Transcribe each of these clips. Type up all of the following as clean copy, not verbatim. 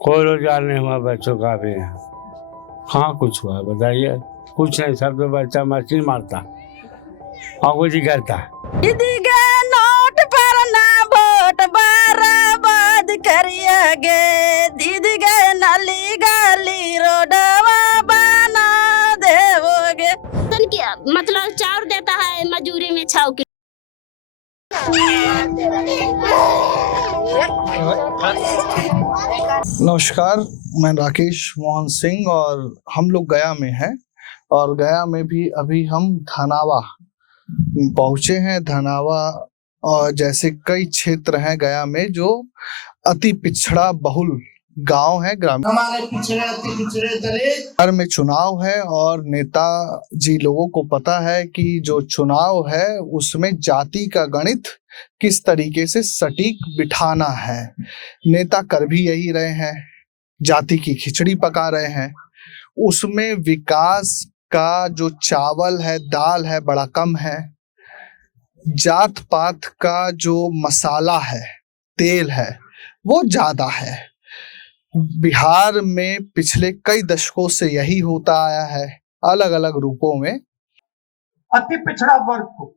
कोई रोजगार नहीं हुआ बच्चों का भी यहाँ। कहाँ कुछ हुआ बताइए? कुछ नहीं, सब तो बच्चा मछली मारता और कुछ ही करता। दीदी के नोट पर ना वोट बर्बाद करिए गे, दीदी के नाली गली रोडवा बना देवोगे। मतलब चाउर देता है मजूरी में 6 किलो। नमस्कार, मैं राकेश मोहन सिंह और हम लोग गया में हैं और गया में भी अभी हम धनावा पहुंचे हैं। धनावा और जैसे कई क्षेत्र हैं गया में जो अति पिछड़ा बहुल गांव है, ग्रामीण। हमारे पिछड़े अति पिछड़े दलित बिहार में चुनाव है और नेताजी लोगों को पता है कि जो चुनाव है उसमें जाति का गणित किस तरीके से सटीक बिठाना है। नेता कर भी यही रहे हैं, जाति की खिचड़ी पका रहे हैं। उसमें विकास का जो चावल है, दाल है, बड़ा कम है। जात पात का जो मसाला है, तेल है, वो ज्यादा है। बिहार में पिछले कई दशकों से यही होता आया है, अलग अलग रूपों में। अति पिछड़ा वर्ग को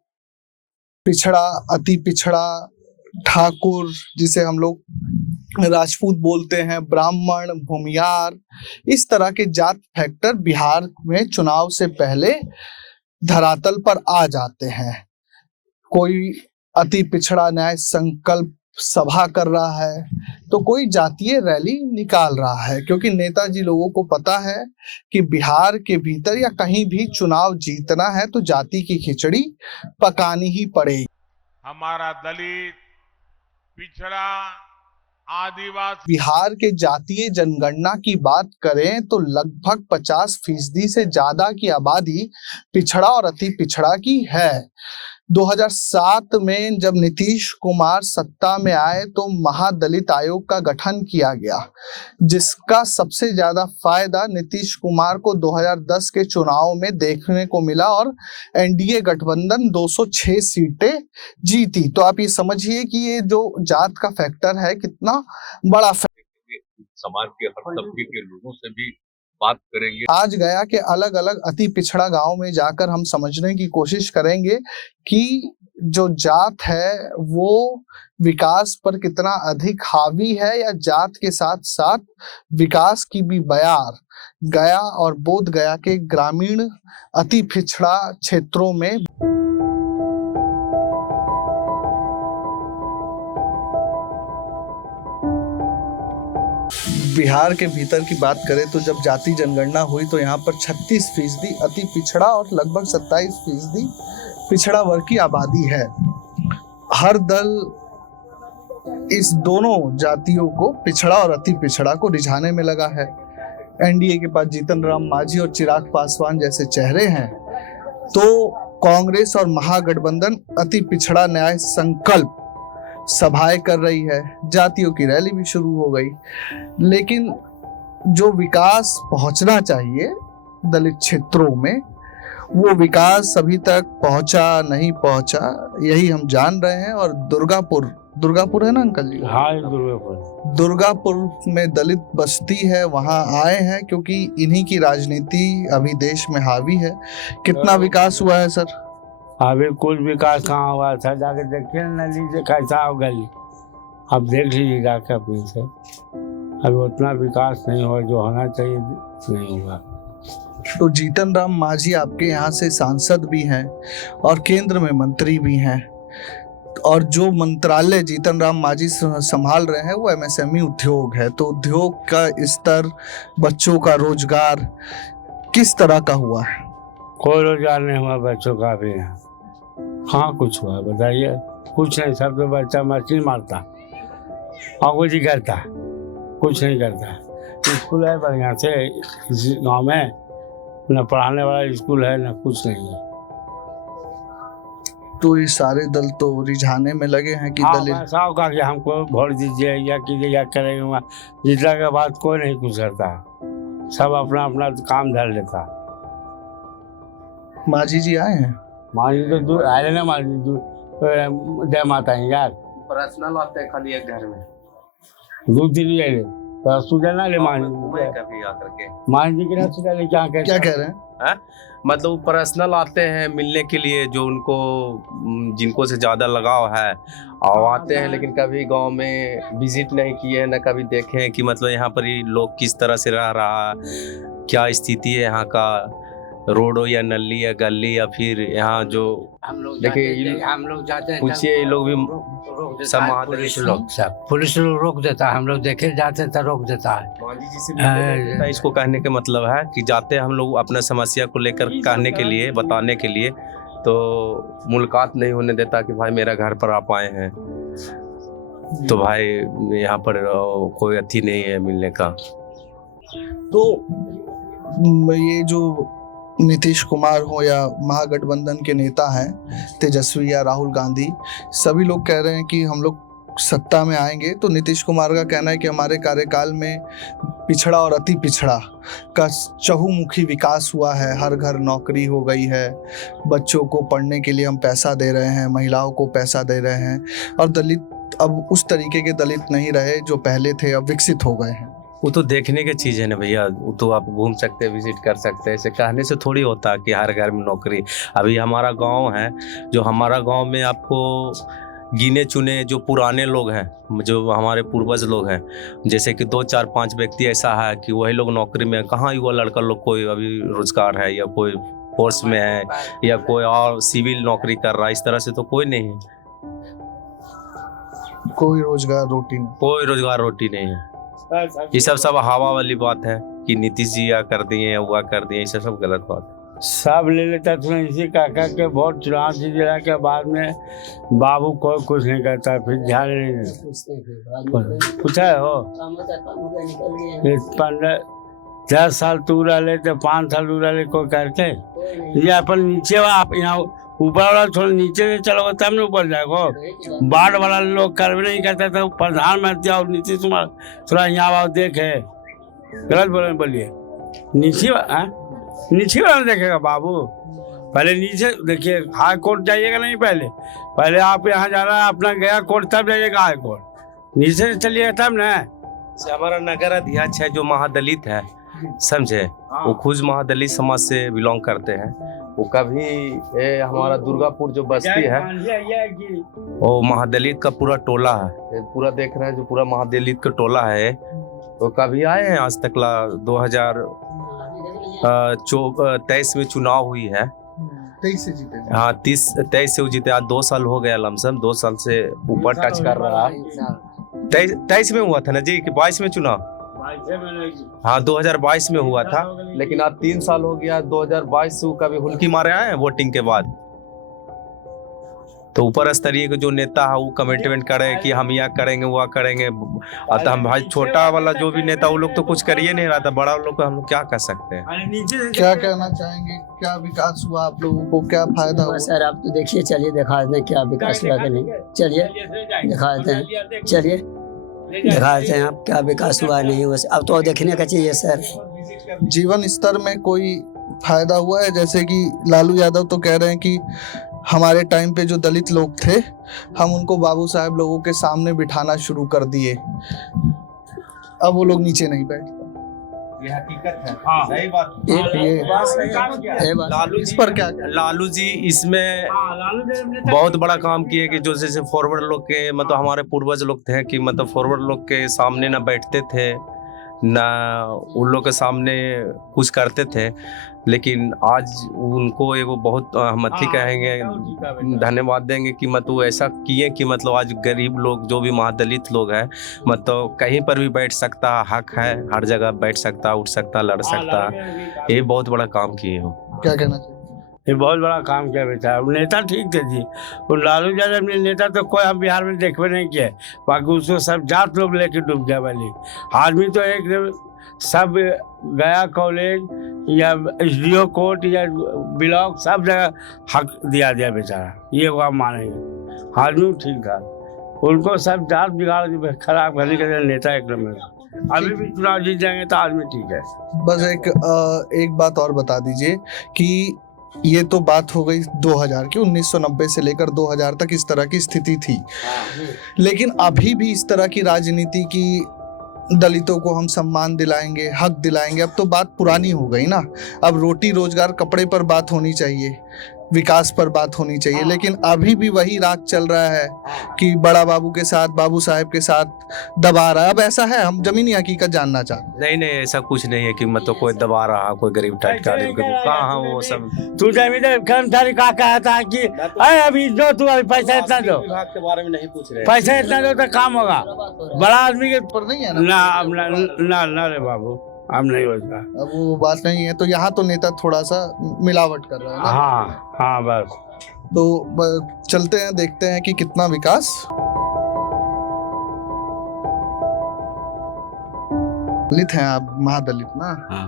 पिछड़ा, अति पिछड़ा, ठाकुर जिसे हम लोग राजपूत बोलते हैं, ब्राह्मण, भूमियार, इस तरह के जात फैक्टर बिहार में चुनाव से पहले धरातल पर आ जाते हैं। कोई अति पिछड़ा न्याय संकल्प सभा कर रहा है तो कोई जातीय रैली निकाल रहा है, क्योंकि नेताजी लोगों को पता है कि बिहार के भीतर या कहीं भी चुनाव जीतना है तो जाति की खिचड़ी पकानी ही पड़ेगी। हमारा दलित, पिछड़ा, आदिवासी। बिहार के जातीय जनगणना की बात करें तो लगभग 50% से ज्यादा की आबादी पिछड़ा और अति पिछड़ा की है। 2007 में जब नीतीश कुमार सत्ता में आए तो महादलित आयोग का गठन किया गया, जिसका सबसे ज्यादा फायदा नीतीश कुमार को 2010 के चुनाव में देखने को मिला और एनडीए गठबंधन 206 सीटें जीती। तो आप ये समझिए कि ये जो जात का फैक्टर है कितना बड़ा समाज के हर तबके के लोगों से भी बात करेंगे। आज गया के अलग अलग अति पिछड़ा गांव में जाकर हम समझने की कोशिश करेंगे कि जो जात है वो विकास पर कितना अधिक हावी है या जात के साथ साथ विकास की भी बयार गया और बोध गया के ग्रामीण अति पिछड़ा क्षेत्रों में। बिहार के भीतर की बात करें तो जब जाति जनगणना हुई तो यहाँ पर 36% अति पिछड़ा और लगभग 27% पिछड़ा वर्ग की आबादी है। हर दल इस दोनों जातियों को, पिछड़ा और अति पिछड़ा को, रिझाने में लगा है। एनडीए के पास जीतन राम मांझी और चिराग पासवान जैसे चेहरे हैं तो कांग्रेस और महागठबंधन अति पिछड़ा न्याय संकल्प सभाएं कर रही है, जातियों की रैली भी शुरू हो गई। लेकिन जो विकास पहुंचना चाहिए दलित क्षेत्रों में वो विकास अभी तक पहुंचा नहीं पहुंचा, यही हम जान रहे हैं। और दुर्गापुर है ना अंकल जी? हाँ, दुर्गापुर में दलित बस्ती है, वहां आए हैं क्योंकि इन्हीं की राजनीति अभी देश में हावी है। कितना विकास हुआ है सर? अभी कुछ विकास कहाँ हुआ था, जाके देखिए न लीजिए कैसा हो गली। अब देख लीजिए जाके अपने से, अभी उतना विकास नहीं हुआ जो होना चाहिए, नहीं हुआ। तो जीतन राम मांझी आपके यहाँ से सांसद भी हैं और केंद्र में मंत्री भी हैं, और जो मंत्रालय जीतन राम मांझी संभाल रहे हैं वो एमएसएमई उद्योग है। तो उद्योग का स्तर, बच्चों का रोजगार किस तरह का हुआ है? कोई रोजगार नहीं हुआ बच्चों का भी यहाँ। कहाँ कुछ हुआ बताइए? कुछ नहीं, सब तो बच्चा मछली मारता और कुछ ही करता, कुछ नहीं करता। स्कूल है बढ़िया से गांव में, न पढ़ाने वाला स्कूल है न कुछ नहीं है। तो ये सारे दल तो रिझाने में लगे हैं कि दलित ऐसा होगा कि हमको वोट दीजिए या कीजिए या करेंगे, जीतने के बाद कोई नहीं कुछ करता, सब अपना अपना काम धर लेता। मांझी जी आए हैं? मांझी तो दूर आए ना, मांझी दूर दे माता है यार, पर्सनल आते खाली एक घर में 2-3 आए तो सुझाना ले मान घूमे कभी आकर के मान जी की ना सुझा ले क्या क्या कह रहे हैं? मतलब पर्सनल आते हैं मिलने के लिए जो उनको जिनको से ज़्यादा लगाव है और आते हैं, लेकिन कभी गांव में विजिट नहीं किए हैं, न कभी देखे हैं कि मतलब यहाँ पर ही लोग किस तरह से रह रहा है, क्या स्थिति है यहाँ का, रोड हो या नली या गली या फिर यहाँ जो देखिए हम लोग जाते हैं पूछिए ये लोग भी सब महादलित पुलिस लोग लोग सब पुलिस लोग रोक देता है, हम लोग देखे जाते हैं तो रोक देता है। गांधी जी से भी बोलता है, इसको कहने का मतलब है कि जाते हैं हम लोग अपने समस्या को लेकर कहने के लिए, बताने के लिए, तो मुलाकात नहीं होने देता कि भाई मेरा घर पर आप आए हैं तो भाई यहाँ पर कोई अथी नहीं है मिलने का। तो ये जो नीतीश कुमार हो या महागठबंधन के नेता हैं तेजस्वी या राहुल गांधी, सभी लोग कह रहे हैं कि हम लोग सत्ता में आएंगे, तो नीतीश कुमार का कहना है कि हमारे कार्यकाल में पिछड़ा और अति पिछड़ा का चहुमुखी विकास हुआ है, हर घर नौकरी हो गई है, बच्चों को पढ़ने के लिए हम पैसा दे रहे हैं, महिलाओं को पैसा दे रहे हैं, और दलित अब उस तरीके के दलित नहीं रहे जो पहले थे, अब विकसित हो गए हैं। वो तो देखने की चीज़ है ना भैया, वो तो आप घूम सकते हैं, विजिट कर सकते हैं, ऐसे कहने से थोड़ी होता कि हर घर में नौकरी। अभी हमारा गांव है, जो हमारा गांव में आपको गिने चुने जो पुराने लोग हैं, जो हमारे पूर्वज लोग हैं, जैसे कि 2 4 5 व्यक्ति ऐसा है कि वही लोग नौकरी में, कहाँ युवा लड़का लोग कोई अभी रोजगार है या कोई फोर्स में है या कोई और सिविल नौकरी कर रहा है, इस तरह से तो कोई नहीं है, कोई रोजगार रोटी नहीं, कोई रोजगार रोटी नहीं है। ये सब हवा वाली बात है कि नीतीश जी या कर दिए या हुआ कर दिए, ये सब गलत बात है। सब ले लेता था इसी काका के वोट चुनाव जीतने के बाद में बाबू कोई कुछ नहीं करता, फिर ध्यान नहीं पूछा है हो 10 साल तू रह ले तो 5 साल तू रह ले कोई करते ये अपन नीचे आप यहाँ ऊपर वाला थोड़ा नीचे से चलोगे तब नहीं ऊपर जाएगा। बाढ़ वाला लोग कर भी नहीं करता था, प्रधानमंत्री और नीतीश कुमार थोड़ा यहाँ आओ देखे, गलत बोलिए नीचे नीचे वाला देखेगा बाबू, पहले नीचे देखिए, हाई कोर्ट जाइएगा नहीं, पहले आप यहाँ जाना है अपना गया कोर्ट तब जाइएगा हाई कोर्ट, नीचे से चलिएगा तब ना। हमारा नगर अध्यक्ष है जो महादलित है, समझे, वो खुद महादलित समाज से बिलोंग करते हैं। वो कभी हमारा दुर्गापुर जो बस्ती है वो महादलित का पूरा टोला है, पूरा देख रहे हैं जो पूरा महादलित का टोला है, वो कभी आए हैं आज तक 2023 में चुनाव हुई है, 23 से जीते, हाँ 23 से वो जीते, आज 2 साल हो गया लमसम, 2 साल से ऊपर टच कर रहा है। 23 में हुआ था ना जी कि 22 में चुनाव, हाँ 2022 में हुआ था, लेकिन अब 3 साल हो गया, 2022 से वो कभी हुल्की मारे आए हैं वोटिंग के बाद। तो ऊपर स्तरीय के जो नेता है वो कमेंटमेंट करे कि हम यह करेंगे वो करेंगे, अतः हम भाई छोटा वाला जो भी नेता वो लोग तो कुछ कर ही नहीं रहा था, बड़ा लोग को हम लोग क्या कर सकते हैं। क्या कहना चाहेंगे, क्या विकास हुआ आप लोगों को, क्या फायदा हुआ? सर आप तो देखिए, चलिए दिखा देते हैं क्या विकास हुआ कि नहीं, चलिए दिखा देते हैं, चलिए दिखा देते हैं आप क्या विकास हुआ नहीं हुआ, अब तो देखने का चाहिए सर। जीवन स्तर में कोई फायदा हुआ है? जैसे कि लालू यादव तो कह रहे हैं कि हमारे टाइम पे जो दलित लोग थे हम उनको बाबू साहब लोगों के सामने बिठाना शुरू कर दिए, अब वो लोग नीचे नहीं बैठते। ये हकीकत है, सही बात। लालू इस पर क्या? लालू जी इसमें बहुत बड़ा काम किए कि जो जैसे फॉरवर्ड लोग के, मतलब हमारे पूर्वज लोग थे कि मतलब फॉरवर्ड लोग के सामने ना बैठते थे ना उन लोग के सामने कुछ करते थे, लेकिन आज उनको एगो बहुत हम अथी कहेंगे, धन्यवाद देंगे कि मतलब ऐसा किए कि मतलब आज गरीब लोग जो भी महादलित लोग हैं मतलब कहीं पर भी बैठ सकता, हक है, हर जगह बैठ सकता, उठ सकता, लड़ सकता, ये बहुत बड़ा काम किए हो। क्या कहना चाहिए? ये बहुत बड़ा काम किया बेटा, नेता ठीक थे जी, वो लालू यादव ने नेता तो कोई हम बिहार में देखबे नहीं किया, बाकी उसको सब जात लोग लेके डूब गया वाली आदमी, तो एक सब गया कॉलेज या एसडीओ कोर्ट या ब्लॉक सब जगह हक दिया बेचारा, ये वो आप मानेंगे, आदमी ठीक था, उनको सब जात बिगाड़ खराब करने के नेता एक नंबर। अभी भी चुनाव जीत जाएंगे तो आदमी ठीक है। बस एक बात और बता दीजिए कि ये तो बात हो गई 2000 की, 1990 से लेकर 2000 तक इस तरह की स्थिति थी, लेकिन अभी भी इस तरह की राजनीति की दलितों को हम सम्मान दिलाएंगे, हक दिलाएंगे। अब तो बात पुरानी हो गई ना। अब रोटी रोजगार कपड़े पर बात होनी चाहिए, विकास पर बात होनी चाहिए। लेकिन अभी भी वही राग चल रहा है कि बड़ा बाबू के साथ, बाबू साहेब के साथ दबा रहा है। अब ऐसा है, हम जमीनी हकीकत जानना चाहते हैं। नहीं नहीं, ऐसा कुछ नहीं है कि मतलब कोई दबा रहा, कोई गरीब टाइट का कहाँ वो सब। तू जमींदार कर्मचारी का कहता है कि अरे अभी दो, तू अभी पैसा इतना दो, विभाग के बारे में नहीं पूछ रहे। पैसा इतना दो तो काम होगा। बड़ा आदमी के पर नहीं है ना, अब ना रे बाबू, अब नहीं होता। अब वो बात नहीं है। तो यहाँ तो नेता थोड़ा सा मिलावट कर रहा है ना? हाँ बस। तो चलते हैं, देखते हैं कि कितना विकास। दलित हैं आप, महादलित ना? हाँ।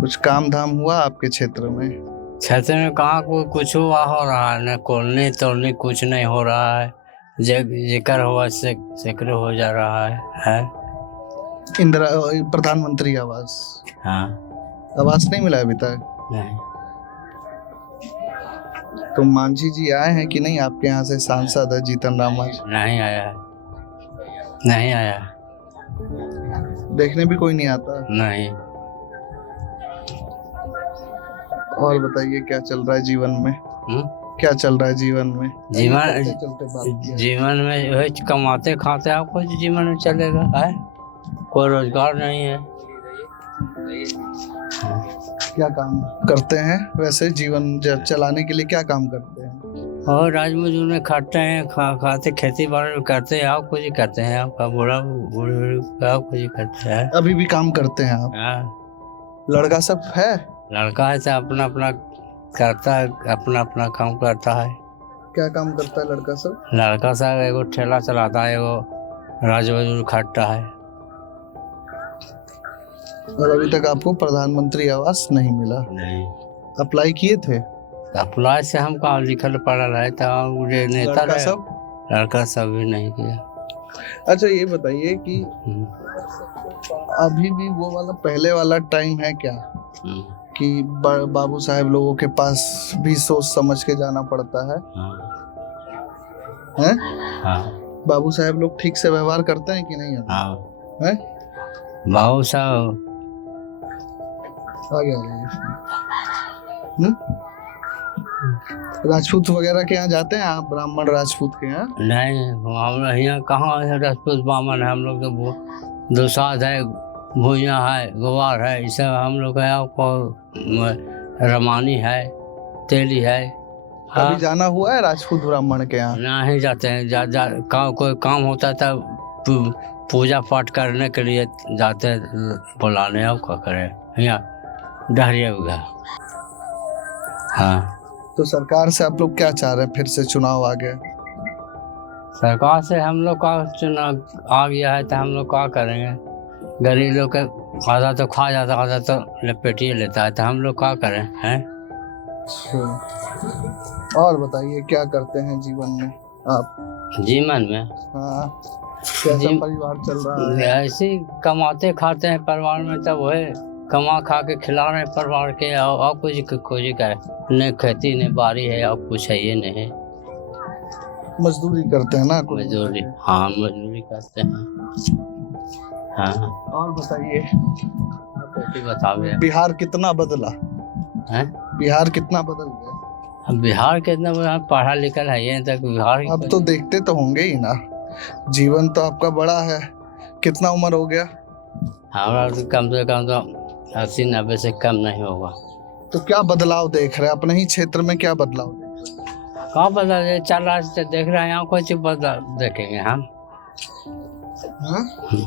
कुछ काम धाम हुआ आपके क्षेत्र में? क्षेत्र में कहाँ कुछ हुआ हो रहा है, न कोलनी तोलनी कुछ नहीं हो रहा है। जिक्र हुआ सिक्र हो जा रहा है? इंदिरा प्रधानमंत्री आवास, हाँ। आवास नहीं मिला अभी तक? नहीं। तो मांझी जी आए हैं कि नहीं आपके यहाँ से? सांसद है जीतन राम मांझी। नहीं आया, नहीं आया। देखने भी कोई नहीं आता? नहीं। और बताइए क्या चल रहा है जीवन में? क्या चल रहा है जीवन में? जीवन में वही कमाते खाते आपको जीवन में चलेगा है? कोई रोजगार नहीं है। क्या काम करते हैं वैसे जीवन चलाने के लिए? क्या काम करते हैं? और राज मजदूर में खाते हैं, खाते खेती बाड़ी करते हैं। आप कुछ करते हैं? आपका बूढ़ा आप कुछ करते हैं? अभी भी काम करते हैं आप? हाँ। लड़का सब है? लड़का है तो अपना अपना करता है, अपना अपना काम करता है। क्या काम करता है लड़का सब? लड़का सब एगो ठेला चलाता है, एगो राज मजदूर खाटता है। और अभी तक आपको प्रधानमंत्री आवास नहीं मिला? नहीं। अप्लाई किए थे? अप्लाई से हम कहाँ लिखल पढ़ल है तो नेता लड़का सब भी नहीं किया। अच्छा ये बताइए कि अभी भी वो वाला पहले वाला टाइम है क्या कि बाबू साहेब लोगों के पास भी सोच समझ के जाना पड़ता है? हैं? हाँ। बाबू साहेब लोग ठीक से व्यवहार करते हैं कि नहीं? हाँ। हैं? बाबू साहब आगे राजपूत वगैरह के यहाँ जाते हैं आप? ब्राह्मण राजपूत के यहाँ? नहीं, हम यहाँ कहाँ है राजपूत ब्राह्मण है। हम लोग तो दुसाध है, भूया है, ग्वार है, ये सब हम लोग है। आपको रमानी है, तेली है। हाँ? कभी जाना हुआ है राजपूत ब्राह्मण के यहाँ? नहीं जाते हैं। कोई काम होता है तब पूजा पाठ करने के लिए जाते हैं बुलाने। अब क्या करें, यहाँ डहरिया हुआ। हाँ। तो सरकार से आप लोग क्या चाह रहे हैं? फिर से चुनाव आ गया, सरकार से हम लोग का चुनाव आ गया है तो हम लोग क्या करेंगे? गरीब लोग का आधा तो खा जाता, आधा तो लपेटिए लेता है, तो हम लोग क्या करें हैं? और बताइए क्या करते हैं जीवन में आप? जीवन में? हाँ, कैसा परिवार चल रहा है? ऐसे कमाते खाते हैं परिवार में, तब वही कमा खा के खिला रहे परिवार के। और कुछ करे न खेती न बाड़ी है, और कुछ है ये नहीं। मजदूरी करते हैं ना? मजदूरी, हाँ मजदूरी करते हैं। हाँ। और बताइए बताओ बिहार कितना बदला है? बिहार कितना बदल गया? बिहार कितना पढ़ा लिखा है ये तक बिहार? अब तो देखते तो होंगे ही ना, जीवन तो आपका बड़ा है। कितना उम्र हो गया? हमारा तो कम से कम तो 80-90 से कम नहीं होगा। तो क्या बदलाव देख रहे हैं अपने ही क्षेत्र में? क्या बदलाव देख रहे हैं? कहाँ बदलाव चल रहा है देख रहे हैं? यहाँ कुछ बदलाव देखेंगे हम?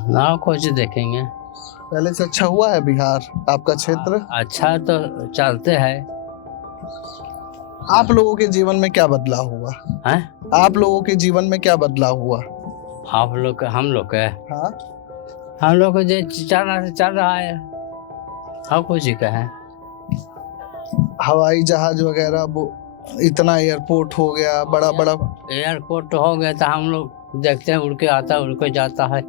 ना कुछ देखेंगे। पहले से अच्छा हुआ है बिहार आपका क्षेत्र? अच्छा तो चलते हैं। आप लोगों के जीवन में क्या बदलाव हुआ है? आप लोगों के जीवन में क्या बदलाव हुआ? आप लोग हम लोग के? हाँ, हम लोग को जो चल रहा है, हम कुछ ही कहें। हवाई जहाज वगैरह, वो इतना एयरपोर्ट हो गया, बड़ा बड़ा एयरपोर्ट हो गया तो हम लोग देखते हैं, उड़ के आता है, उड़ के जाता है।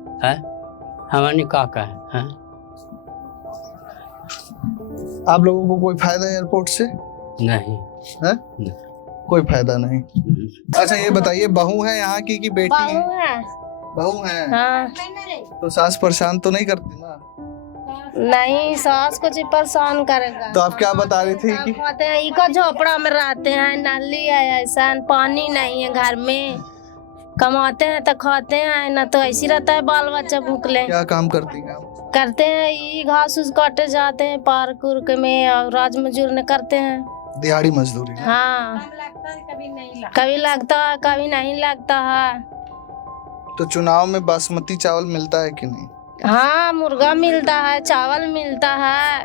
हमारी का है? आप लोगों को कोई फायदा एयरपोर्ट से? नहीं है? कोई फायदा नहीं। अच्छा ये बताइए, बहू है यहाँ की कि बेटी है? बहू हैं? हाँ तो सास परेशान तो नहीं करती ना? नहीं, सास कुछ परेशान करेगा। तो आप क्या बता रही थी कि कहते हैं इको झोपड़ा में रहते हैं, नाली है ऐसा, पानी नहीं है घर में, कमाते हैं तो खाते हैं, ना तो ऐसी रहता है बाल बच्चा भूखले। क्या काम करती हैं आप? करते हैं ये घास उस काटे जाते हैं पार्क उर्क में, और राज मजदूर ने करते हैं। दिहाड़ी मजदूरी? हाँ, कभी लगता है कभी नहीं लगता है। तो चुनाव में बासमती चावल मिलता है कि नहीं? हाँ, मुर्गा मिलता है, चावल मिलता है,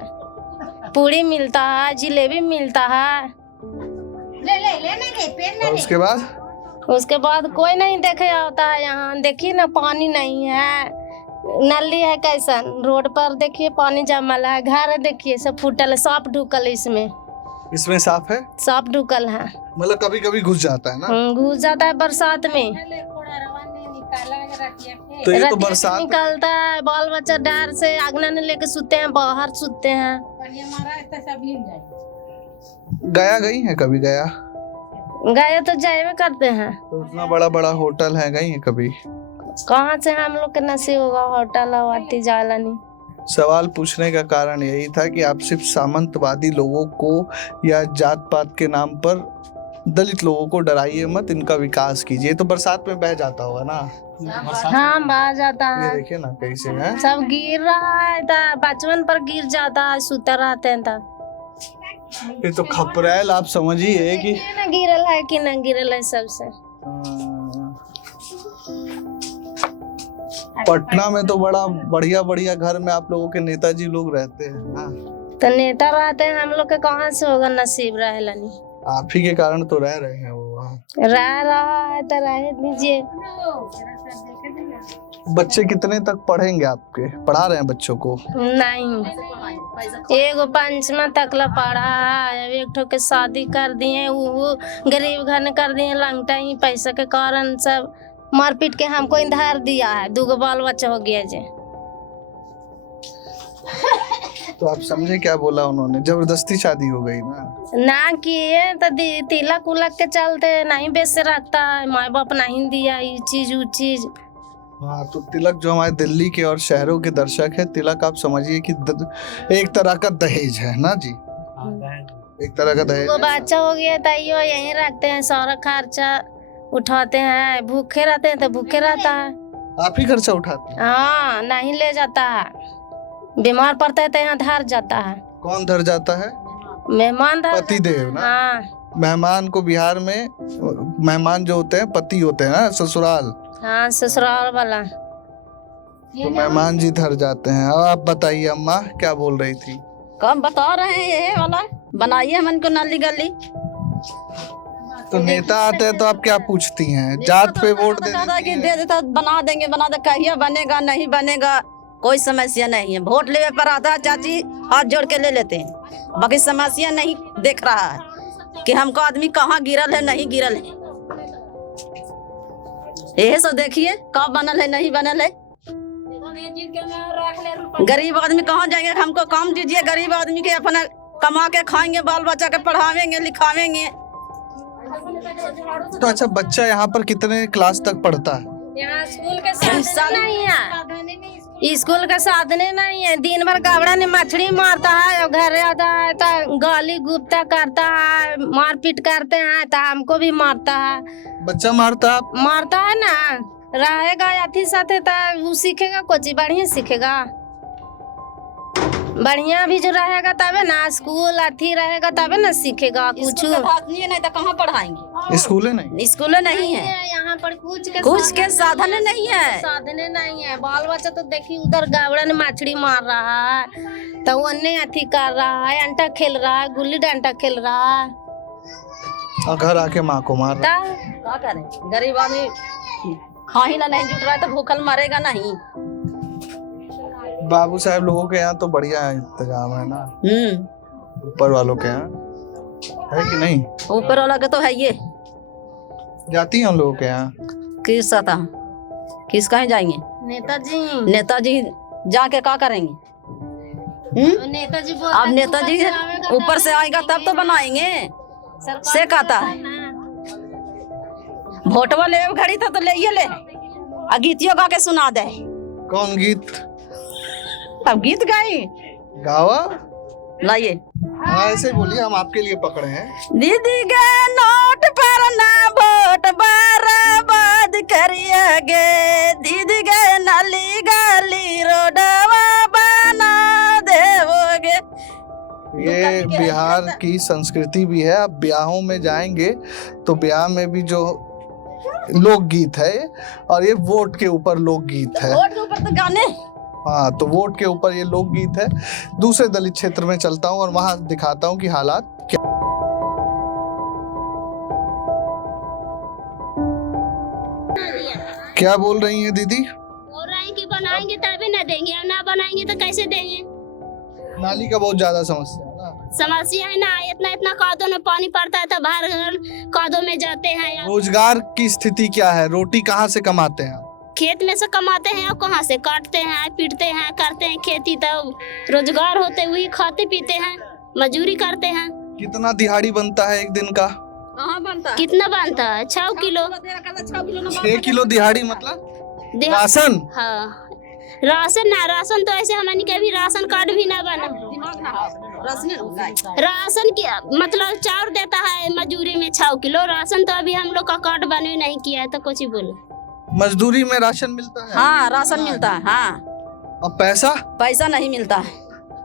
पूड़ी मिलता है, जिलेबी मिलता है। और उसके बाद कोई नहीं देखे आता है यहाँ। देखिए ना, पानी नहीं है, नली है कैसन, रोड पर देखिए पानी जमल है, घर देखिए सब फूटल है, सांप ढुकल है इसमें सांप है? सांप ढुकल है, मतलब कभी कभी घुस जाता है ना? घुस जाता है बरसात में। तो ये तो बरसात निकलता है, बाल बच्चा डर से आंगन में लेके सोते हैं, बाहर सोते हैं। गया गई है कभी? गया गए तो जाए करते हैं। तो उतना बड़ा बड़ा होटल है, गई है कभी? कहाँ से हम लोग के नसीब होगा होटल वाटी जाला नहीं। सवाल पूछने का कारण यही था कि आप सिर्फ सामंतवादी लोगों को या जात पात के नाम पर दलित लोगों को डराइए मत, इनका विकास कीजिए। तो बरसात में बह जाता होगा ना? हाँ, बह जाता ये है, देखिए ना कैसे है, सब गिर रहा है, बचपन पर गिर जाता है, सुते रहते हैं तब। ये तो खपरेल आप समझिए कि ना गिरल है कि न गिरल है सबसे। पटना में तो बड़ा बढ़िया बढ़िया घर में आप लोगों के नेताजी लोग रहते हैं ना? तो नेता रहते हैं, हम लोग के कहाँ से होगा नसीब रहेला नहीं। आप ही के कारण तो रह रहे हैं वो वहाँ। रह रहा है तो रह दीजिए। बच्चे कितने तक पढ़ेंगे आपके? पढ़ा रहे हैं बच्चों को? नहीं, एगो 5वीं तक ला पढ़ा है, अब एक ठो के शादी कर दिए, वो गरीब घर ने कर दिए, लंगटा ही पैसा के कारण सब मारपीट के हमको इंधार दिया है। 2 बाल बच्चा हो गया जे। तो आप समझे क्या बोला उन्होंने? जबरदस्ती शादी हो गई ना किए तो तिलक उलक के चलते नहीं बेच से रखता है, माँ बाप नहीं दिया ये चीज वो चीज। हाँ, तो तिलक जो हमारे दिल्ली के और शहरों के दर्शक है, तिलक आप समझिए कि एक तरह का दहेज है ना जी? एक तरह का दहेज। बच्चा हो गया तो यहीं रखते हैं, सारा खर्चा उठाते हैं, भूखे रहते हैं तो भूखे रहता है। आप ही खर्चा उठाते हैं? हाँ, नहीं ले जाता है, बीमार पड़ता है तो यहाँ धर जाता है। कौन धर जाता है? मेहमान धर। पति देव ना? हाँ, मेहमान को बिहार में मेहमान जो होते हैं पति होते हैं ना, ससुराल। हाँ, ससुराल वाला। तो मेहमान जी धर जाते हैं। अब आप बताइए अम्मा क्या बोल रही थी? कम बता रहे हैं, ये वाला बनाइए मन को नाली गली। तो नेता आते हैं तो आप क्या पूछती हैं? जात पे वोट दे देती हैं? दे देता, बना देंगे, बना दे, कहिए बनेगा नहीं बनेगा कोई समस्या नहीं है। वोट लेवे पर आता है चाची, हाथ जोड़ के ले लेते हैं, बाकी समस्या नहीं देख रहा है कि हमको आदमी कहाँ गिरल है नहीं गिरल है। यही सब देखिए कब बनल है नहीं बनल है। गरीब आदमी कहाँ जाएंगे? हमको काम दीजिए, गरीब आदमी के अपना कमा के खाएंगे, बाल बच्चा के पढ़ावेंगे लिखावेंगे। तो अच्छा, बच्चा यहाँ पर कितने क्लास तक पढ़ता है? यहाँ स्कूल के साधन नहीं है, स्कूल का साधन नहीं है। दिन भर गावड़ा ने मछली मारता है और घर आता है तो गाली गुप्ता करता है, मारपीट करते हैं तो हमको भी मारता है। बच्चा मारता है ना, रहेगा अथी साथे तो वो सीखेगा, कुछ बढ़िया सीखेगा। बढ़िया भी जो रहेगा तबे ना, स्कूल अथी रहेगा तबे ना सीखेगा कुछ। नहीं तो कहाँ पढ़ाएंगे? स्कूल नहीं है यहाँ पर कुछ के साधन नहीं है, नहीं है। बाल बच्चा तो देखिए उधर गावड़ा ने मछली मार रहा है तो वो अन्य अथी कर रहा है, अंटा खेल रहा है, गुल्ली डंडा खेल रहा है, और घर आके माँ को मार रहा है। क्या करें? गरीब आदमी खा ही ना नहीं जुट रहा है तो भूखल मरेगा नहीं। बाबू साहब लोगों के यहाँ तो बढ़िया इंतजाम है ना, ऊपर वालों के यहाँ है कि नहीं? ऊपर वाला के तो है ये। जाती हैं उन लोगों के यहाँ? किस आता किस कहीं जाएंगे? नेताजी जाके क्या करेंगे? नेताजी अब नेताजी ऊपर से आएगा तब तो बनाएंगे। से कहता है वोटवा ले घड़ी था तो ले और गीतियों गा के सुना दे। कौन गीत? अब गीत गाई गावा लाइए। हाँ ऐसे ही बोलिए, हम आपके लिए पकड़े हैं। दीदी के नोट पर ना वोट बर्बाद करिए गे, दीदी के नाली गली रोडवा बना देवोगे। ये बिहार की संस्कृति भी है। आप ब्याहों में जाएंगे तो ब्याह में भी जो लोकगीत है और ये वोट के ऊपर लोकगीत है। वोट के ऊपर तो गाने। हाँ तो वोट के ऊपर ये लोकगीत है। दूसरे दलित क्षेत्र में चलता हूँ और वहां दिखाता हूँ कि हालात क्या। क्या बोल रही हैं दीदी? बोल रहे हैं कि बनाएंगे तभी ना देंगे, और ना बनाएंगे तो कैसे देंगे? नाली का बहुत ज्यादा समस्या है ना। समस्या है ना, इतना इतना कादों में पानी पड़ता है तो बाहर घर कादों में जाते हैं। रोजगार की स्थिति क्या है? रोटी कहाँ से कमाते हैं? खेत में से कमाते हैं और कहाँ से? काटते हैं, पीटते हैं, करते हैं खेती, तब रोजगार होते वही खाते पीते हैं, मजदूरी करते हैं। कितना दिहाड़ी बनता है एक दिन का? कहाँ बनता है? कितना बनता है? 6 किलो। 6 किलो दिहाड़ी मतलब राशन? हाँ राशन ना, राशन तो ऐसे हमने कभी राशन कार्ड भी ना बना। राशन की मतलब चाउर देता है मजदूरी में 6 किलो, राशन तो अभी हम लोग का कार्ड बने नहीं किया है तो कुछ ही बोले। मजदूरी में राशन मिलता है? हाँ राशन मिलता है। हाँ अब पैसा? पैसा नहीं मिलता है।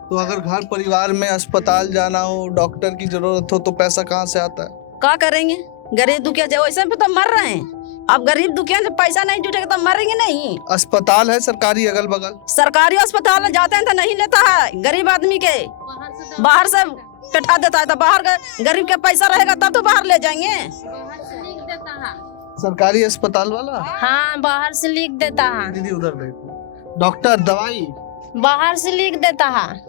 तो अगर घर परिवार में अस्पताल जाना हो, डॉक्टर की जरूरत हो तो पैसा कहाँ से आता है? क्या करेंगे? गरीब दुखिया जो वैसे भी तो मर रहे हैं। अब गरीब दुखिया से पैसा नहीं जुटेगा तो मरेंगे नहीं। अस्पताल है सरकारी अगल बगल? सरकारी अस्पताल में जाते हैं तो नहीं लेता है गरीब आदमी के, बाहर से बैठा देता है। तो बाहर गरीब के पैसा रहेगा तब तो बाहर ले जाएंगे। सरकारी अस्पताल वाला? हाँ बाहर से लिख देता है। दीदी उधर देखो। डॉक्टर दवाई बाहर से लिख देता है।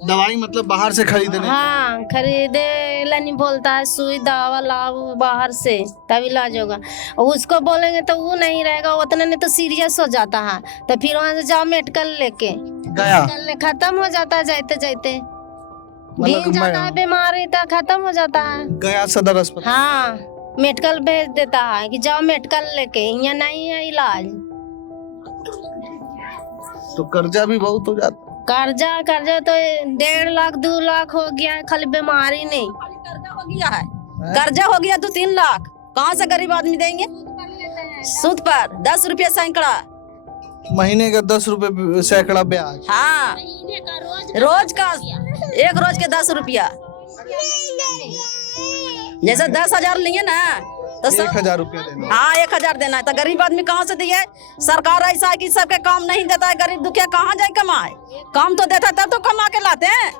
दवाई मतलब बाहर से खरीदने? हाँ खरीदे ला नहीं बोलता है, सुई दवा लाओ बाहर से तभी इलाज होगा। उसको बोलेंगे तो वो नहीं रहेगा, उतना नहीं तो सीरियस हो जाता है। तो फिर वहाँ से जाओ मेडिकल लेके, गया खत्म हो जाता है। जाते जाते भीग जाता है बीमारी तो खत्म हो जाता है। गया सदर अस्पताल? हाँ मेडिकल भेज देता है कि जाओ मेडिकल लेके, यहाँ नहीं है इलाज। तो कर्जा भी बहुत हो जाता। कर्जा तो 1.5 लाख 2 लाख हो गया है, खाली बीमारी नहीं। कर्जा हो गया 2-3 लाख, कहाँ से गरीब आदमी देंगे? सूद पर 10 रुपये सैकड़ा, महीने का 10 रुपए सैकड़ा ब्याज। हाँ रोज का, एक रोज के 10 रुपया। जैसे 10,000 लिए ना तो 1,000 रुपया देना। हाँ 1,000 देना है। तो गरीब आदमी कहाँ से दिए? सरकार ऐसा है कि सबके काम नहीं देता है। गरीब दुखिया कहाँ जाए कमाए? काम तो देता है तब तो कमा के लाते हैं,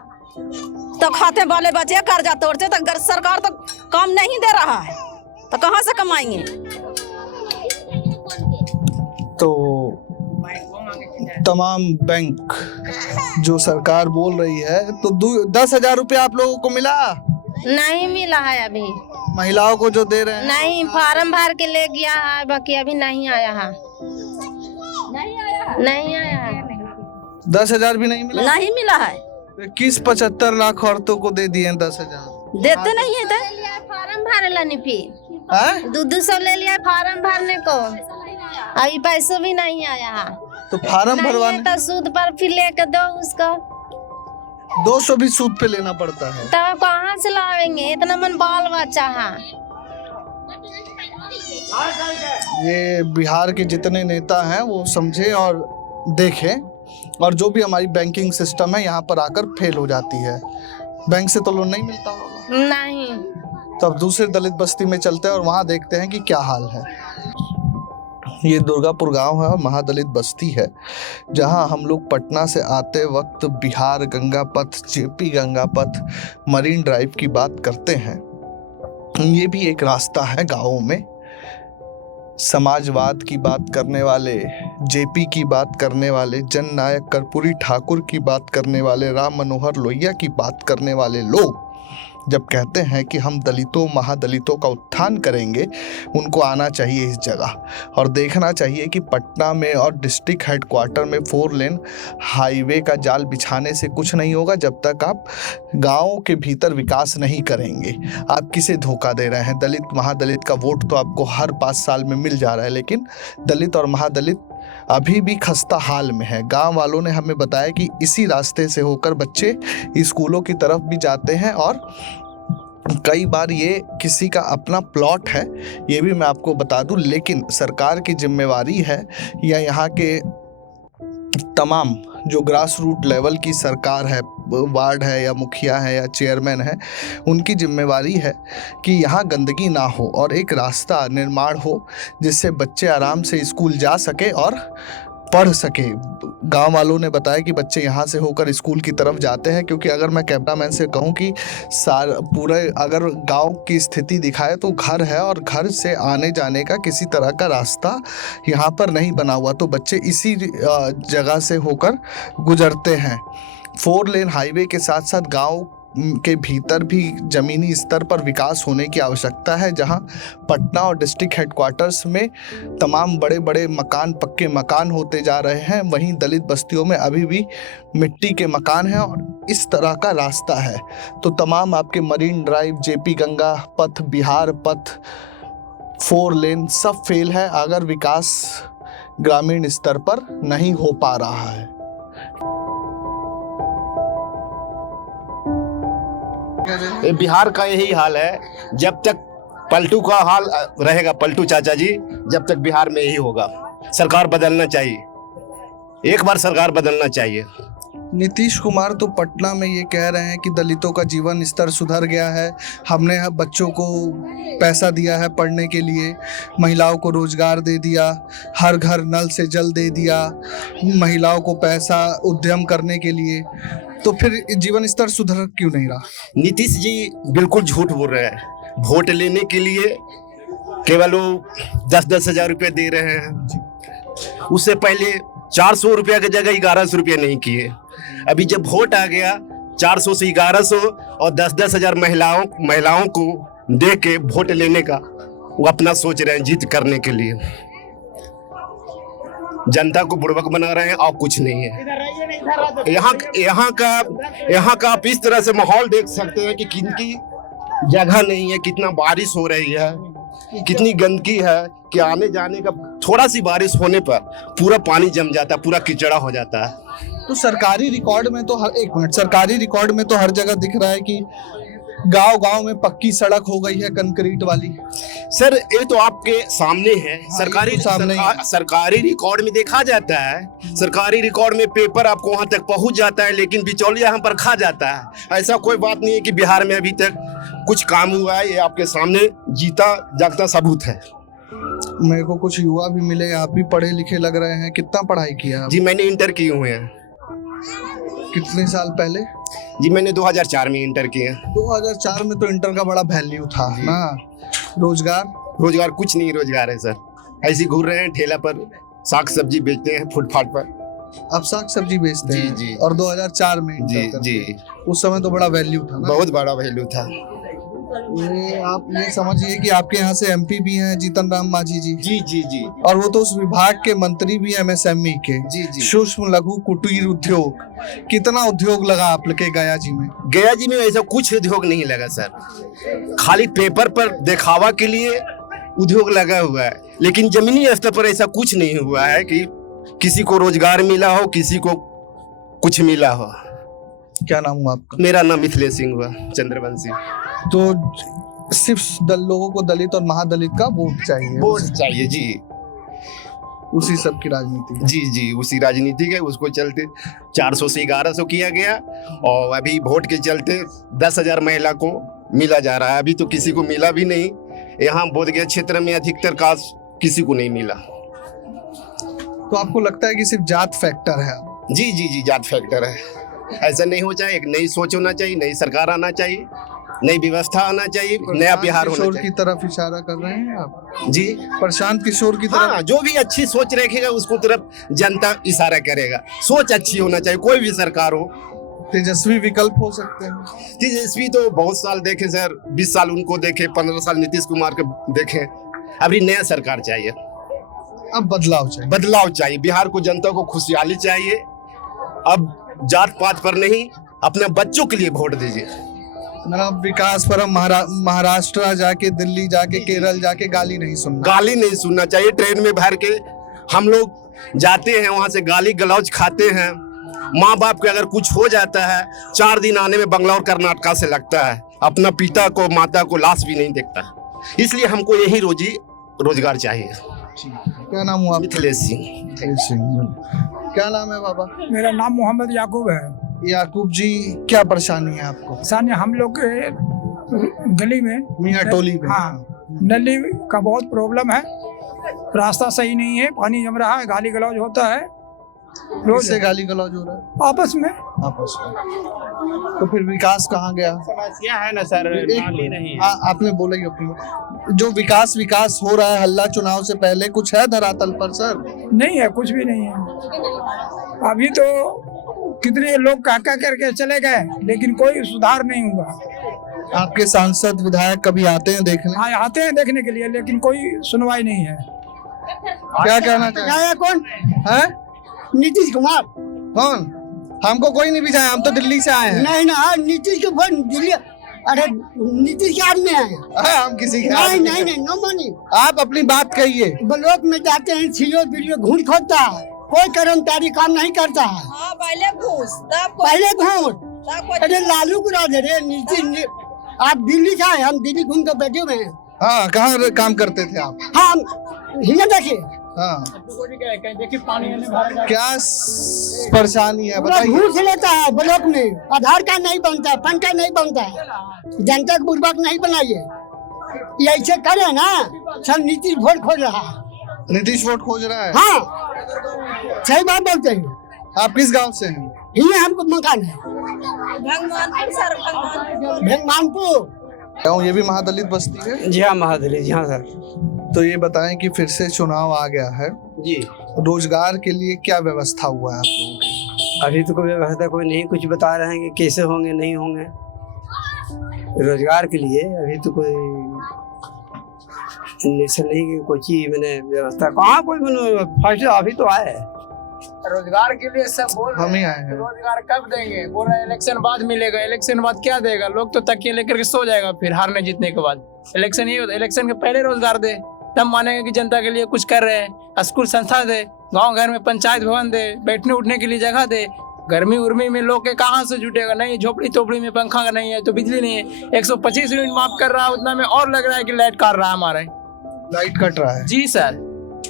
तो खाते वाले बच्चे कर्जा तोड़ते। तो सरकार तो काम नहीं दे रहा है तो कहाँ से कमाएंगे? तो तमाम बैंक जो सरकार बोल रही है, तो 10,000 रुपया आप लोगों को मिला? नहीं मिला है अभी। महिलाओं को जो दे रहे हैं? नहीं, फार्म भर के ले गया है, बाकी अभी नहीं आया है। नहीं आया है। 10,000 भी नहीं मिला? नहीं मिला है। 75 लाख औरतों को दे दिए 10,000। देते नहीं है। फार्म भर लानी फिर 200 ले लिया फार्म भरने को, अभी पैसा भी नहीं आया है। तो फार्म भरवाने तो सूद पर फिर लेके दो उसको। 200 भी सूद पे लेना पड़ता है। तब कहाँ से लावेंगे? इतना मन बाल बच्चा है। ये बिहार के जितने नेता हैं वो समझे और देखें, और जो भी हमारी बैंकिंग सिस्टम है यहाँ पर आकर फेल हो जाती है। बैंक से तो लोन नहीं मिलता होगा? नहीं। तो अब दूसरे दलित बस्ती में चलते हैं और वहाँ देखते हैं कि क्या हाल है। ये दुर्गापुर गांव है और महादलित बस्ती है, जहां हम लोग पटना से आते वक्त बिहार गंगा पथ, जेपी गंगा पथ, मरीन ड्राइव की बात करते हैं। ये भी एक रास्ता है गाँवों में। समाजवाद की बात करने वाले, जेपी की बात करने वाले, जननायक कर्पूरी ठाकुर की बात करने वाले, राम मनोहर लोहिया की बात करने वाले लोग जब कहते हैं कि हम दलितों महादलितों का उत्थान करेंगे, उनको आना चाहिए इस जगह और देखना चाहिए कि पटना में और डिस्ट्रिक्ट हेडक्वार्टर में 4 लेन हाईवे का जाल बिछाने से कुछ नहीं होगा जब तक आप गाँव के भीतर विकास नहीं करेंगे। आप किसे धोखा दे रहे हैं? दलित महादलित का वोट तो आपको हर 5 साल में मिल जा रहा है, लेकिन दलित और महादलित अभी भी खस्ता हाल में है। गांव वालों ने हमें बताया कि इसी रास्ते से होकर बच्चे स्कूलों की तरफ भी जाते हैं और कई बार ये किसी का अपना प्लॉट है, ये भी मैं आपको बता दूं। लेकिन सरकार की जिम्मेवारी है या यहाँ के तमाम जो ग्रास रूट लेवल की सरकार है, वार्ड है या मुखिया है या चेयरमैन है, उनकी जिम्मेवारी है कि यहाँ गंदगी ना हो और एक रास्ता निर्माण हो जिससे बच्चे आराम से स्कूल जा सके और पढ़ सके। गांव वालों ने बताया कि बच्चे यहाँ से होकर स्कूल की तरफ जाते हैं, क्योंकि अगर मैं कैमरामैन से कहूँ कि पूरे अगर गांव की स्थिति दिखाए तो घर है और घर से आने जाने का किसी तरह का रास्ता यहाँ पर नहीं बना हुआ, तो बच्चे इसी जगह से होकर गुजरते हैं। 4 लेन हाईवे के साथ साथ गांव के भीतर भी ज़मीनी स्तर पर विकास होने की आवश्यकता है, जहां पटना और डिस्ट्रिक्ट हेडक्वार्टर्स में तमाम बड़े बड़े मकान, पक्के मकान होते जा रहे हैं, वहीं दलित बस्तियों में अभी भी मिट्टी के मकान हैं और इस तरह का रास्ता है। तो तमाम आपके मरीन ड्राइव, जेपी गंगा पथ, बिहार पथ, 4 लेन सब फेल है अगर विकास ग्रामीण स्तर पर नहीं हो पा रहा है। बिहार का यही हाल है। जब तक पलटू का हाल रहेगा, पलटू चाचा जी, जब तक बिहार में यही होगा। सरकार बदलना चाहिए, एक बार सरकार बदलना चाहिए। नीतीश कुमार तो पटना में ये कह रहे हैं कि दलितों का जीवन स्तर सुधर गया है, हमने बच्चों को पैसा दिया है पढ़ने के लिए, महिलाओं को रोजगार दे दिया, हर घर नल से जल दे दिया, महिलाओं को पैसा उद्यम करने के लिए, तो फिर जीवन स्तर सुधर क्यों नहीं रहा? नीतीश जी बिल्कुल झूठ बोल रहे हैं। वोट लेने के लिए केवल वो 10-10 हजार रुपये दे रहे हैं। उससे पहले 400 रुपया की जगह 1100 रुपया नहीं किए। अभी जब वोट आ गया 400 से 1100 और 10-10 हजार महिलाओं को दे के वोट लेने का वो अपना सोच रहे हैं जीत करने के लिए। जनता को बुड़बक बना रहे हैं और कुछ नहीं है। यहाँ का आप इस तरह से माहौल देख सकते हैं कि किनकी जगह नहीं है, कितना बारिश हो रही है, कितनी गंदगी है कि आने जाने का थोड़ा सी बारिश होने पर पूरा पानी जम जाता है, पूरा कीचड़ा हो जाता है। तो सरकारी रिकॉर्ड में तो सरकारी रिकॉर्ड में तो हर जगह दिख रहा है कि गांव में पक्की सड़क हो गई है, कंक्रीट वाली। सर ये तो आपके सामने है, सरकारी रिकॉर्ड में देखा जाता है। सरकारी रिकॉर्ड में पेपर आपको वहां तक पहुंच जाता है, लेकिन बिचौलिया यहाँ पर खा जाता है। ऐसा कोई बात नहीं है कि बिहार में अभी तक कुछ काम हुआ है, ये आपके सामने जीता जागता सबूत है। मेरे को कुछ युवा भी मिले, आप भी पढ़े लिखे लग रहे हैं, कितना पढ़ाई किया? जी मैंने इंटर किए हुए हैं। कितने साल पहले? जी मैंने 2004 में इंटर किया। 2004 में तो इंटर का बड़ा वैल्यू था ना। रोजगार कुछ नहीं रोजगार है सर, ऐसे घूर रहे हैं ठेला पर, साग सब्जी बेचते हैं फुटपाथ पर। अब साग सब्जी बेचते हैं? जी। और 2004 में जी उस समय तो बड़ा वैल्यू था ना? बहुत बड़ा वैल्यू था। ये आप ये समझिए कि आपके यहाँ से एमपी भी हैं जीतन राम मांझी जी। जी और वो तो उस विभाग के मंत्री भी हैं एमएसएमई के। जी। सूक्ष्म लघु कुटीर उद्योग, कितना उद्योग लगा आप के गया जी में? गया जी में ऐसा कुछ उद्योग नहीं लगा सर, खाली पेपर पर दिखावा के लिए उद्योग लगा हुआ है, लेकिन जमीनी स्तर पर ऐसा कुछ नहीं हुआ है कि किसी को रोजगार मिला हो, किसी को कुछ मिला हो। क्या नाम हुआ आपका? मेरा नाम मिथिलेश सिंह हुआ, चंद्रवंशी। तो सिर्फ लोगों को दलित और महादलित का वोट चाहिए जी। उसी सब की राजनीति? जी उसी राजनीति के, उसको चलते 400 से 1100 किया गया और अभी वोट के चलते 10,000 महिला को मिला जा रहा है। अभी तो किसी को मिला भी नहीं। यहाँ बोधगया क्षेत्र में अधिकतर कास्ट किसी को नहीं मिला। तो आपको लगता है कि सिर्फ जात फैक्टर है? जी जात फैक्टर है। ऐसा नहीं हो चाहिए, एक नई सोच होना चाहिए, नई सरकार आना चाहिए, नई व्यवस्था आना चाहिए, नया बिहार होना चाहिए। की तरफ इशारा कर रहे हैं आप? जी प्रशांत किशोर की तरफ? हाँ, जो भी अच्छी सोच रखेगा उसको तरफ जनता इशारा करेगा। सोच अच्छी होना चाहिए, कोई भी सरकार हो, तेजस्वी विकल्प हो सकते हैं? तेजस्वी तो बहुत साल देखे सर, 20 साल उनको देखे, 15 साल नीतीश कुमार को देखे। अभी नया सरकार चाहिए, अब बदलाव चाहिए। बदलाव चाहिए। बिहार को, जनता को खुशहाली चाहिए। अब जात पात पर नहीं, अपने बच्चों के लिए वोट दीजिए। मतलब विकास पर हम महाराष्ट्र जाके, दिल्ली जाके, केरल जाके गाली नहीं सुनना। गाली नहीं सुनना चाहिए। ट्रेन में भर के हम लोग जाते हैं, वहां से गाली गलौज खाते हैं। माँ बाप के अगर कुछ हो जाता है, 4 दिन आने में बंगलौर कर्नाटका से लगता है। अपना पिता को, माता को लाश भी नहीं देखता। इसलिए हमको यही रोजगार चाहिए। क्या नाम हुआ? मिथिलेश सिंह। क्या नाम है बाबा? मेरा नाम मोहम्मद याकूब है। याकूब जी, क्या परेशानी है आपको? परेशानी हम लोग के गली में, मियाँ टोली में, हाँ, नली का बहुत प्रॉब्लम है। रास्ता सही नहीं है, पानी जम रहा है, गाली गलौज होता है रोज। से गाली गलौज हो रहा है आपस में। तो फिर विकास कहाँ गया? समस्या है ना सर, नाली नहीं है। आपने बोला ही अपनी, जो विकास हो रहा है हल्ला चुनाव से पहले, कुछ है धरातल पर सर? नहीं है, कुछ भी नहीं है। अभी तो कितने लोग कह करके चले गए, लेकिन कोई सुधार नहीं हुआ। आपके सांसद विधायक कभी आते हैं देखने? हाँ, आते हैं देखने के लिए, लेकिन कोई सुनवाई नहीं है। क्या कहना चाहिए? कौन है? नीतीश कुमार। कौन? हमको कोई नहीं बिछाया, हम तो दिल्ली से आए हैं। नहीं ना, नीतीश के फोन दिल्ली। अरे नीतीश के आदमी आए। हम किसी के नहीं, नो मनी। आप अपनी बात कहिए। ब्लॉक में जाते हैं, सीओ वीडियो घूट खोदता है, कोई कर्मचारी काम नहीं करता है। पहले घूस, पहले घूट। अरे लालू को राज रे नीतीश। आप दिल्ली से आए, हम दिल्ली घूम कर बैठे हुए हैं। हाँ, कहाँ काम करते थे आप? हाँ, हिम्मत देखिए। हाँ, क्या परेशानी है बताइए? घूस लेता है ब्लॉक में, आधार कार्ड नहीं बनता है, पैन कार्ड नहीं बनता है। जनता को बुर्बक नहीं बनाइए। ये ऐसे करे ना, सब नीतीश वोट खोज रहा है। नीतीश वोट खोज रहा है? हाँ, सही बात बोलते हैं। आप किस गांव से हैं? ये हमको मकान है भगवानपुर। ये भी महादलित बस्ती है? जी हाँ, महादलित। जी हाँ सर। तो ये बताएं कि फिर से चुनाव आ गया है जी, रोजगार के लिए क्या व्यवस्था हुआ है आप लोगों की? अभी तो कोई व्यवस्था कोई नहीं, कुछ बता रहे हैं कि कैसे होंगे नहीं होंगे रोजगार के लिए। अभी तो कोई निश्चय नहीं कि कोई चीज मैंने व्यवस्था कहाँ कोई फर्स्ट अभी तो आए रोजगार के लिए सब बोल हम ही आए हैं। रोजगार कब देंगे? बोल रहे इलेक्शन बाद मिलेगा। इलेक्शन बाद क्या देगा? लोग तो तकिए लेकर के सो जाएगा फिर हारने जीतने के बाद। इलेक्शन ये होता, इलेक्शन के पहले रोजगार दे, तब मानेंगे कि जनता के लिए कुछ कर रहे हैं। स्कूल संस्था दे, गांव घर में पंचायत भवन दे, बैठने उठने के लिए जगह दे। गर्मी उर्मी में लोग के कहाँ से जुटेगा? नहीं, झोपड़ी तोपड़ी में पंखा नहीं है तो बिजली नहीं है। 125 यूनिट माफ कर रहा है, उतना में और लग रहा है कि लाइट काट रहा है हमारे। लाइट कट रहा है? जी सर,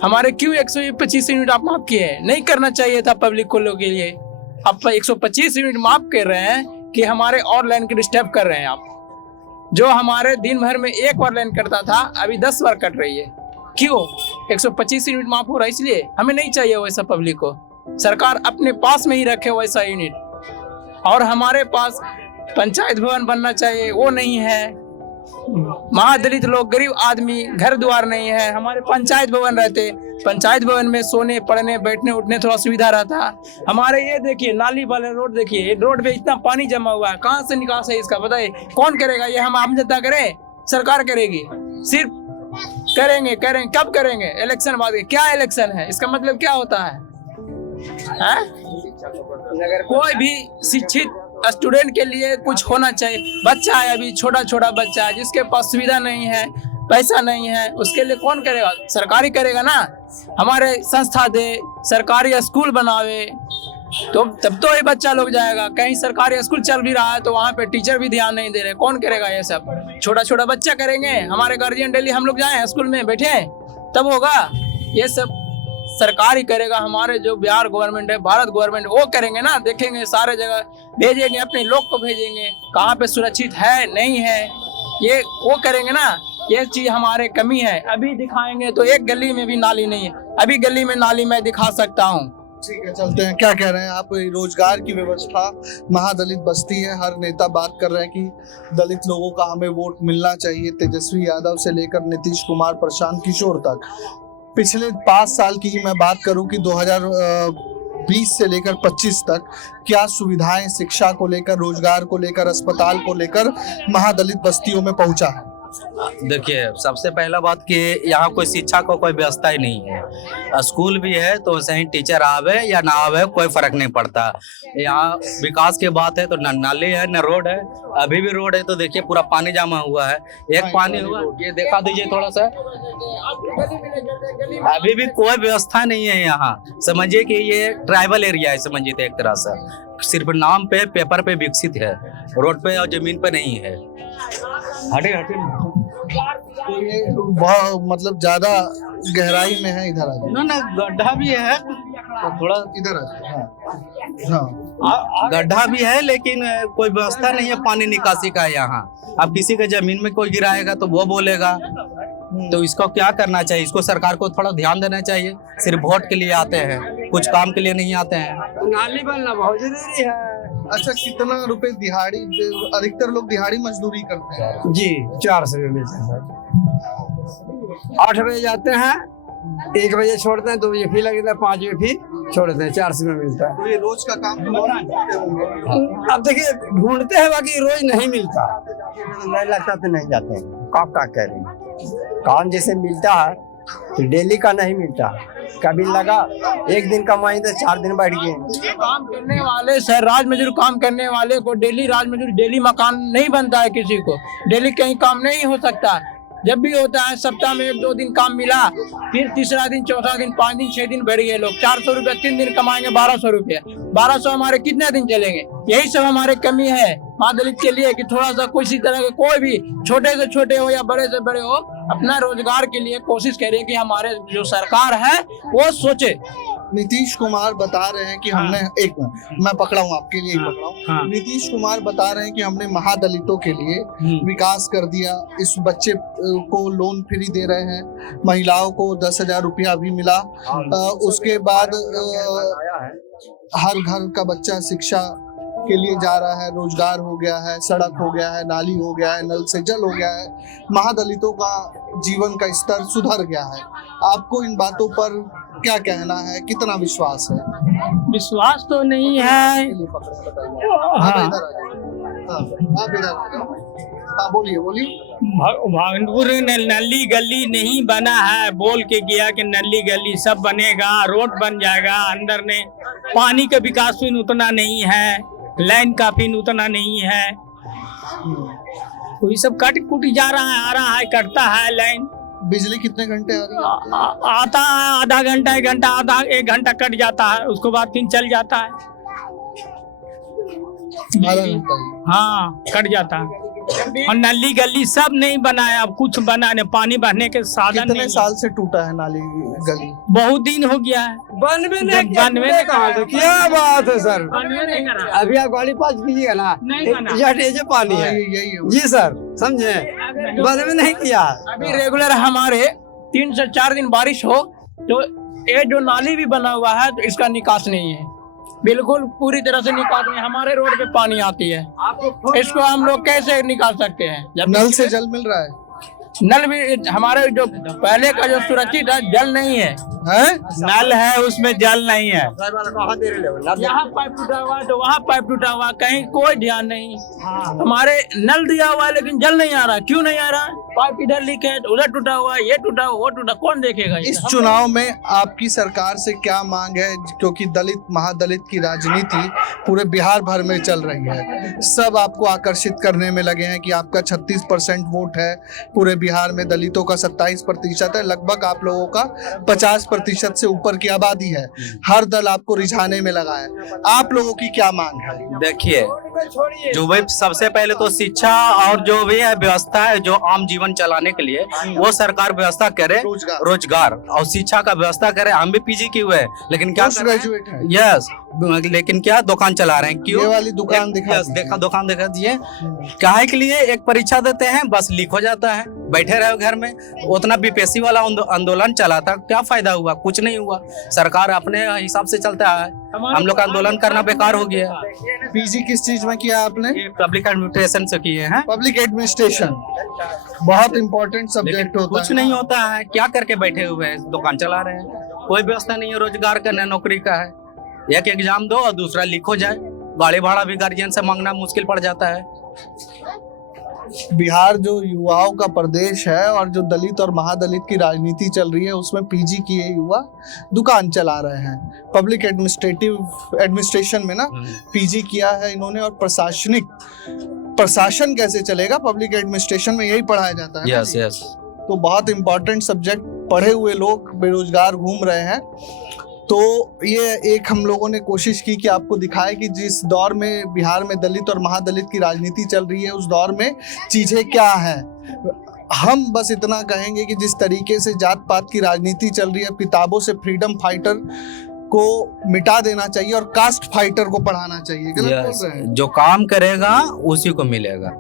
हमारे क्यों 125 यूनिट आप माफ किए? नहीं करना चाहिए था पब्लिक को लोग के लिए। आप 125 यूनिट माफ कर रहे हैं कि हमारे और लाइन की डिस्टर्ब कर रहे हैं आप। जो हमारे दिन भर में एक बार लाइन कटता था, अभी 10 बार कट रही है। क्यों? 125 यूनिट माफ हो रहा है इसलिए। हमें नहीं चाहिए वैसा पब्लिक को। सरकार अपने पास में ही रखे वैसा यूनिट। और हमारे पास पंचायत भवन बनना चाहिए, वो नहीं है। महादलित लोग, गरीब आदमी, घर द्वार नहीं है। हमारे पंचायत भवन रहते, पंचायत भवन में सोने पड़ने बैठने उठने थोड़ा सुविधा रहता। हमारे ये देखिए नाली वाले रोड देखिए, ये रोड पे इतना पानी जमा हुआ है, कहाँ से निकास है इसका? बताइए कौन करेगा? ये हम आम जनता करें? सरकार करेगी? सिर्फ करेंगे कब करेंगे? इलेक्शन बाद। क्या इलेक्शन है? इसका मतलब क्या होता है? कोई भी शिक्षित स्टूडेंट के लिए कुछ होना चाहिए। बच्चा है, अभी छोटा बच्चा है, जिसके पास सुविधा नहीं है, पैसा नहीं है, उसके लिए कौन करेगा? सरकारी करेगा ना। हमारे संस्था दे, सरकारी स्कूल बनावे, तो तब तो ये बच्चा लोग जाएगा। कहीं सरकारी स्कूल चल भी रहा है तो वहाँ पे टीचर भी ध्यान नहीं दे रहे, कौन करेगा ये सब? छोटा बच्चा करेंगे। हमारे गार्जियन डेली हम लोग जाए स्कूल में बैठे, तब होगा। ये सब सरकार ही करेगा। हमारे जो बिहार गवर्नमेंट है, भारत गवर्नमेंट, वो करेंगे ना। देखेंगे सारे जगह, भेजेंगे, अपने लोग को भेजेंगे, कहाँ पे सुरक्षित है नहीं है, ये वो करेंगे ना। ये चीज हमारे कमी है। अभी दिखाएंगे तो एक गली में भी नाली नहीं है। अभी गली में नाली मैं दिखा सकता हूँ। ठीक है, चलते हैं। क्या कह रहे हैं आप? रोजगार की व्यवस्था, महादलित बस्ती है, हर नेता बात कर रहे हैं कि दलित लोगों का हमें वोट मिलना चाहिए। तेजस्वी यादव से लेकर नीतीश कुमार, प्रशांत किशोर तक। पिछले 5 साल की मैं बात करूं कि 20 से लेकर 25 तक क्या सुविधाएं शिक्षा को लेकर, रोजगार को लेकर, अस्पताल को लेकर महादलित बस्तियों में पहुंचा है? देखिए, सबसे पहला बात कि यहाँ कोई शिक्षा को कोई व्यवस्था ही नहीं है। स्कूल भी है तो सही टीचर आवे या ना आवे कोई फर्क नहीं पड़ता। यहाँ विकास की बात है तो न नाली है न रोड है। अभी भी रोड है तो देखिए पूरा पानी जमा हुआ है। एक पानी हुआ, ये दिखा दीजिए थोड़ा सा। अभी भी कोई व्यवस्था नहीं है यहाँ। समझिए कि ये ट्राइबल एरिया है, समझिए एक तरह से सिर्फ नाम पे पेपर पे विकसित है, रोड पे और जमीन पे नहीं है। हटे तो ये बहुत मतलब ज्यादा गहराई में है। इधर आ जाओ ना, गड्ढा भी है तो थोड़ा इधर आ जाओ। हाँ, गड्ढा भी है लेकिन कोई व्यवस्था नहीं है पानी निकासी का यहाँ। अब किसी के जमीन में कोई गिराएगा तो वो बोलेगा, तो इसको क्या करना चाहिए? इसको सरकार को थोड़ा ध्यान देना चाहिए। सिर्फ वोट के लिए आते हैं, कुछ काम के लिए नहीं आते हैं। नाली बनना बहुत जरूरी है। अच्छा, कितना रुपए दिहाड़ी? अधिकतर लोग दिहाड़ी मजदूरी करते हैं जी, 400 रुपये मिलते हैं सर। 8 बजे जाते हैं, 1 बजे छोड़ते हैं, 2 बजे फिर लगता है, 5 बजे फिर छोड़ते हैं, 400 रुपये मिलता है। तो ये रोज का काम तो अब देखिए ढूंढते हैं, बाकी रोज नहीं मिलता। नहीं लगता तो नहीं जाते हैं। कब का कह रहे हैं, काम जैसे मिलता है तो डेली का नहीं मिलता। कभी लगा 1 दिन कमाई तो 4 दिन बैठ गए। काम करने वाले सर, राज मजदूर काम करने वाले को डेली राज मजदूर डेली मकान नहीं बनता है। किसी को डेली कहीं काम नहीं हो सकता। जब भी होता है सप्ताह में 1-2 दिन काम मिला, फिर तीसरा दिन, चौथा दिन, 5 दिन, 6 दिन बढ़ गए। लोग 400 रुपये 3 दिन कमाएंगे, 1200 रुपये। 1200 हमारे कितने दिन चलेंगे? यही सब हमारे कमी है महादलित के लिए कि थोड़ा सा किसी तरह के कोई भी छोटे से छोटे हो या बड़े से बड़े हो, अपना रोजगार के लिए कोशिश करें कि हमारे जो सरकार है वो सोचे। नीतीश कुमार बता रहे हैं कि हमने एक मिनट मैं पकड़ा हूँ आपके लिए पकड़ा हूँ। हाँ। नीतीश कुमार बता रहे हैं कि हमने महादलितों के लिए विकास कर दिया। इस बच्चे को लोन फ्री दे रहे हैं, महिलाओं को 10,000 रुपया भी मिला। उसके बाद हर घर का बच्चा शिक्षा के लिए जा रहा है, रोजगार हो गया है, सड़क हो गया है, नाली हो गया है, नल से जल हो गया है। महादलितों का जीवन का स्तर सुधर गया है। आपको इन बातों पर क्या कहना है? कितना विश्वास है? विश्वास तो नहीं है। बोलिए बोलिए। भागलपुर में नली गली नहीं बना है, बोल के गया कि नली गली सब बनेगा, रोड बन जाएगा। अंदर में पानी का विकास भी उतना नहीं है, लाइन का भी उतना नहीं है। वही सब कट कुट जा रहा है, आ रहा है, कटता है लाइन। बिजली कितने घंटे आ रही है? आता है आधा घंटा, 1 घंटा, आधा 1 घंटा कट जाता है, उसके बाद फिर चल जाता है। आधा घंटा? हाँ, कट जाता है। और नली गली सब नहीं बनाया, अब कुछ बना नहीं, पानी बहने के साधन कितने नहीं। साल से टूटा है नाली गली? बहुत दिन हो गया है। बनवे नहीं कहा तो क्या बात है सर। अभी आप गाड़ी पास कीजिएगा ना, ये पानी है। यही जी सर, समझे, बनवे नहीं किया। अभी रेगुलर हमारे 3 से 4 दिन बारिश हो तो ये जो नाली भी बना हुआ है तो इसका निकास नहीं है, बिल्कुल पूरी तरह से निकास नहीं। हमारे रोड पे पानी आती है, इसको हम लोग कैसे निकाल सकते हैं? जब नल से जल मिल रहा है? नल भी हमारे जो पहले का जो सुरक्षित है, जल नहीं है। नल है उसमें जल नहीं है। यहाँ पाइप टूटा हुआ है तो वहाँ पाइप टूटा हुआ, कहीं कोई ध्यान नहीं। हमारे नल दिया हुआ है लेकिन जल नहीं आ रहा। क्यों नहीं आ रहा? पाइप इधर लीक है, उधर टूटा हुआ है, ये टूटा वो टूटा, कौन देखेगा? इस चुनाव में आपकी सरकार से क्या मांग है? क्योंकि दलित महादलित की राजनीति पूरे बिहार भर में चल रही है, सब आपको आकर्षित करने में लगे हैं कि आपका 36% वोट है, पूरे बिहार में दलितों का 27% है, लगभग आप लोगों का 50% से ऊपर की आबादी है। हर दल आपको रिझाने में लगा है, आप लोगों की क्या मांग है? देखिए, जो भी सबसे पहले तो शिक्षा और जो भी है व्यवस्था है, जो आम जीवन चलाने के लिए वो सरकार व्यवस्था करे, रोजगार और शिक्षा का व्यवस्था करे। हम भी पीजी किए हुए हैं लेकिन क्या ग्रेजुएट है। यस, लेकिन क्या दुकान चला रहे हैं? क्यों? ये वाली दुकान देखा दुकान दिखा दिए। काहे के लिए? एक परीक्षा देते हैं, बस लीक हो जाता है, बैठे रहे घर में। उतना बीपीएससी वाला आंदोलन चला था, क्या फायदा हुआ? कुछ नहीं हुआ। सरकार अपने हिसाब से चलता है, हम लोग का आंदोलन करना बेकार हो गया। पीजी किस चीज में किया आपने? पब्लिक एडमिनिस्ट्रेशन से किए हैं। पब्लिक एडमिनिस्ट्रेशन बहुत इंपॉर्टेंट सब्जेक्ट होता है। कुछ नहीं होता है, क्या करके बैठे हुए हैं, दुकान चला रहे हैं, कोई व्यवस्था नहीं है रोजगार का, न नौकरी का है। एक एग्जाम दो और दूसरा लीक हो जाए, गाड़ी भाड़ा भी गार्जियन से मांगना मुश्किल पड़ जाता है। बिहार जो युवाओं का प्रदेश है और जो दलित और महादलित की राजनीति चल रही है, उसमें पीजी किए युवा दुकान चला रहे हैं। पब्लिक एडमिनिस्ट्रेशन में ना पीजी किया है इन्होंने। और प्रशासन कैसे चलेगा, पब्लिक एडमिनिस्ट्रेशन में यही पढ़ाया जाता है। Yes yes. तो बहुत इंपॉर्टेंट सब्जेक्ट, पढ़े हुए लोग बेरोजगार घूम रहे हैं। तो ये एक हम लोगों ने कोशिश की कि आपको दिखाए कि जिस दौर में बिहार में दलित और महादलित की राजनीति चल रही है, उस दौर में चीज़ें क्या हैं। हम बस इतना कहेंगे कि जिस तरीके से जात पात की राजनीति चल रही है, किताबों से फ्रीडम फाइटर को मिटा देना चाहिए और कास्ट फाइटर को पढ़ाना चाहिए। गलत बोल रहे हैं? जो काम करेगा उसी को मिलेगा।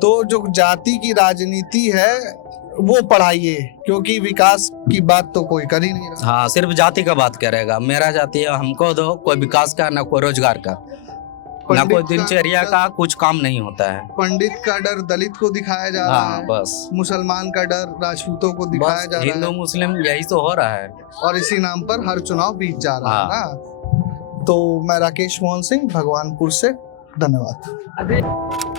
तो जो जाति की राजनीति है वो पढ़ाइए, क्योंकि विकास की बात तो कोई कर ही नहीं रहा। हाँ, सिर्फ जाति का बात करेगा, मेरा जाति है हमको दो, कोई विकास का ना कोई रोजगार का ना कोई दिनचर्या का कुछ काम नहीं होता है। पंडित का डर दलित को दिखाया जा रहा है, बस मुसलमान का डर राजपूतों को दिखाया जा रहा है। हिंदू मुस्लिम यही तो हो रहा है, और इसी नाम पर हर चुनाव बीत जा रहा है ना। तो मैं राकेश मोहन सिंह भगवानपुर से, धन्यवाद।